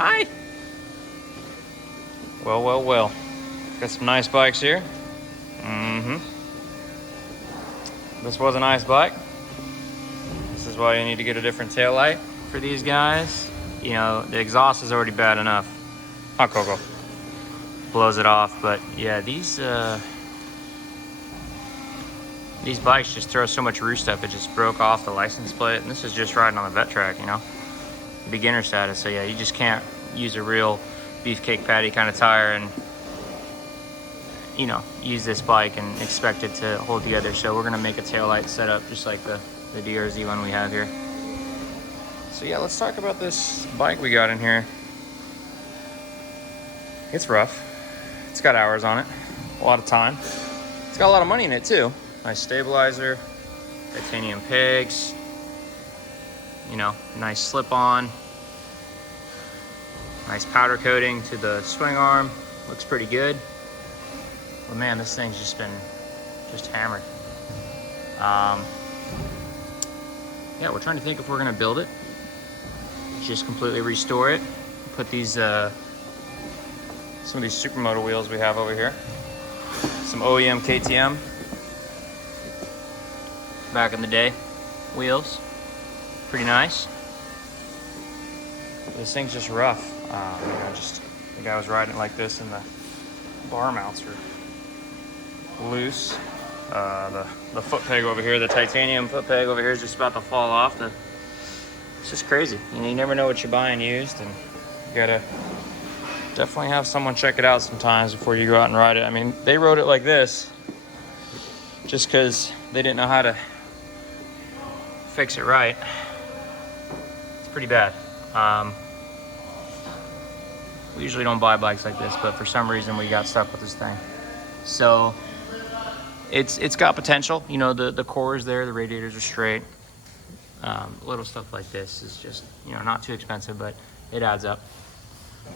Hi. Well, well, well. Got some nice bikes here. This was a nice bike. This is why you need to get a different tail light for these guys. You know, the exhaust is already bad enough. Hot cocoa blows it off, but yeah, these bikes just throw so much roost up. It just broke off the license plate, and this is just riding on the vet track, you know, beginner status. So yeah, you just can't use a real beefcake patty kind of tire and, you know, use this bike and expect it to hold together. So we're gonna make a taillight setup just like the DRZ one we have here. So yeah, let's talk about this bike we got in here. It's rough. It's got hours on it, a lot of time. It's got a lot of money in it too. Nice stabilizer, titanium pegs, you know, nice slip-on, nice powder coating to the swing arm. Looks pretty good. But man, this thing's just been hammered. Yeah, we're trying to think if we're gonna build it, just completely restore it, put these some of these supermoto wheels we have over here, some OEM KTM back in the day wheels, pretty nice. This thing's just rough. The guy was riding it like this, and the bar mounts are loose. The foot peg over here, the titanium foot peg over here, is just about to fall off. It's just crazy. You never know what you're buying used, and you gotta definitely have someone check it out sometimes before you go out and ride it. I mean, they rode it like this just because they didn't know how to fix it right. It's pretty bad. We usually don't buy bikes like this, but for some reason we got stuck with this thing. So it's got potential. You know, the core is there, the radiators are straight. Little stuff like this is just, you know, not too expensive, but it adds up.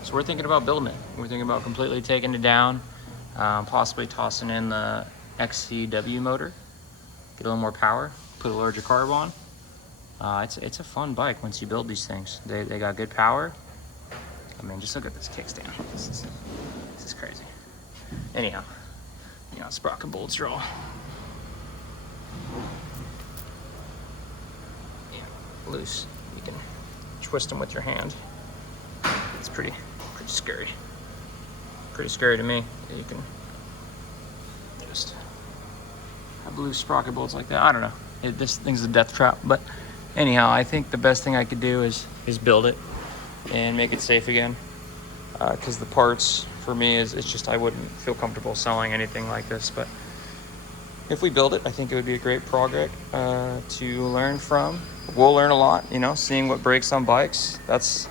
So we're thinking about building it. We're thinking about completely taking it down, possibly tossing in the XCW motor, get a little more power, put a larger carb on. It's a fun bike once you build these things. They got good power. I mean, just look at this kickstand. This is crazy. Anyhow, you know, sprocket bolts are all, yeah, loose. You can twist them with your hand. It's pretty scary. Pretty scary to me. You can just have loose sprocket bolts like that. I don't know. This thing's a death trap. But anyhow, I think the best thing I could do is build it and make it safe again. Because the parts for me it's just, I wouldn't feel comfortable selling anything like this. But if we build it, I think it would be a great project to learn from. We'll learn a lot, you know, seeing what breaks on bikes. That's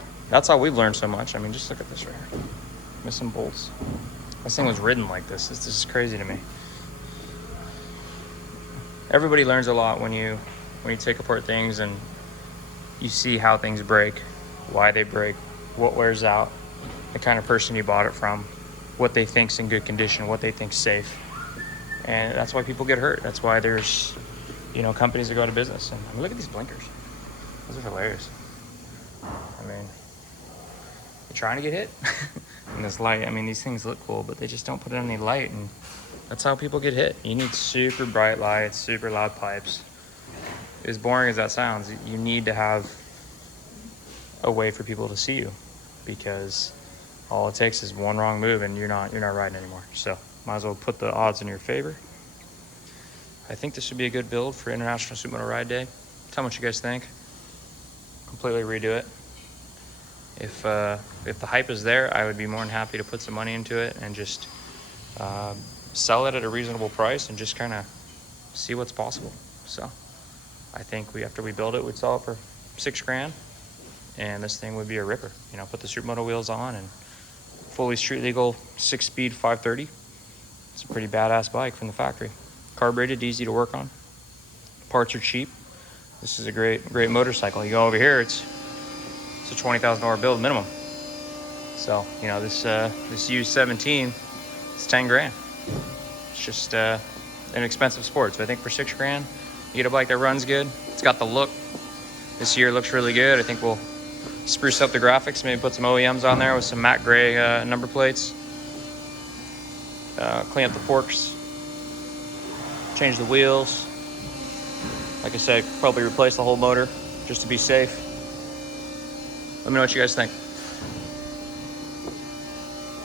how we've learned so much. I mean, just look at this right here. Missing bolts. This thing was ridden like this. This is crazy to me. Everybody learns a lot when you take apart things and you see how things break, why they break, what wears out, the kind of person you bought it from, what they think's in good condition, what they think's safe. And that's why people get hurt. That's why there's, you know, companies that go out of business. And I mean, look at these blinkers. Those are hilarious. I mean, you're trying to get hit in this light. I mean, these things look cool, but they just don't put in any light, and that's how people get hit. You need super bright lights, super loud pipes. As boring as that sounds, you need to have a way for people to see you, because all it takes is one wrong move and you're not riding anymore. So might as well put the odds in your favor. I think this would be a good build for International Supermoto Ride Day. Tell me what you guys think. Completely redo it. If the hype is there, I would be more than happy to put some money into it and just sell it at a reasonable price and just kind of see what's possible. So I think after we build it, we'd sell it for $6,000, and this thing would be a ripper. You know, put the supermoto wheels on and fully street legal 6-speed 530. It's a pretty badass bike from the factory. Carbureted, easy to work on. Parts are cheap. This is a great motorcycle. You go over here, it's a $20,000 build minimum. So, you know, this U17 is $10,000. It's just an expensive sport. So I think for $6,000, you get a bike that runs good. It's got the look. This year looks really good. I think we'll spruce up the graphics, maybe put some OEMs on there with some matte gray number plates. Clean up the forks, change the wheels. Like I said, probably replace the whole motor just to be safe. Let me know what you guys think.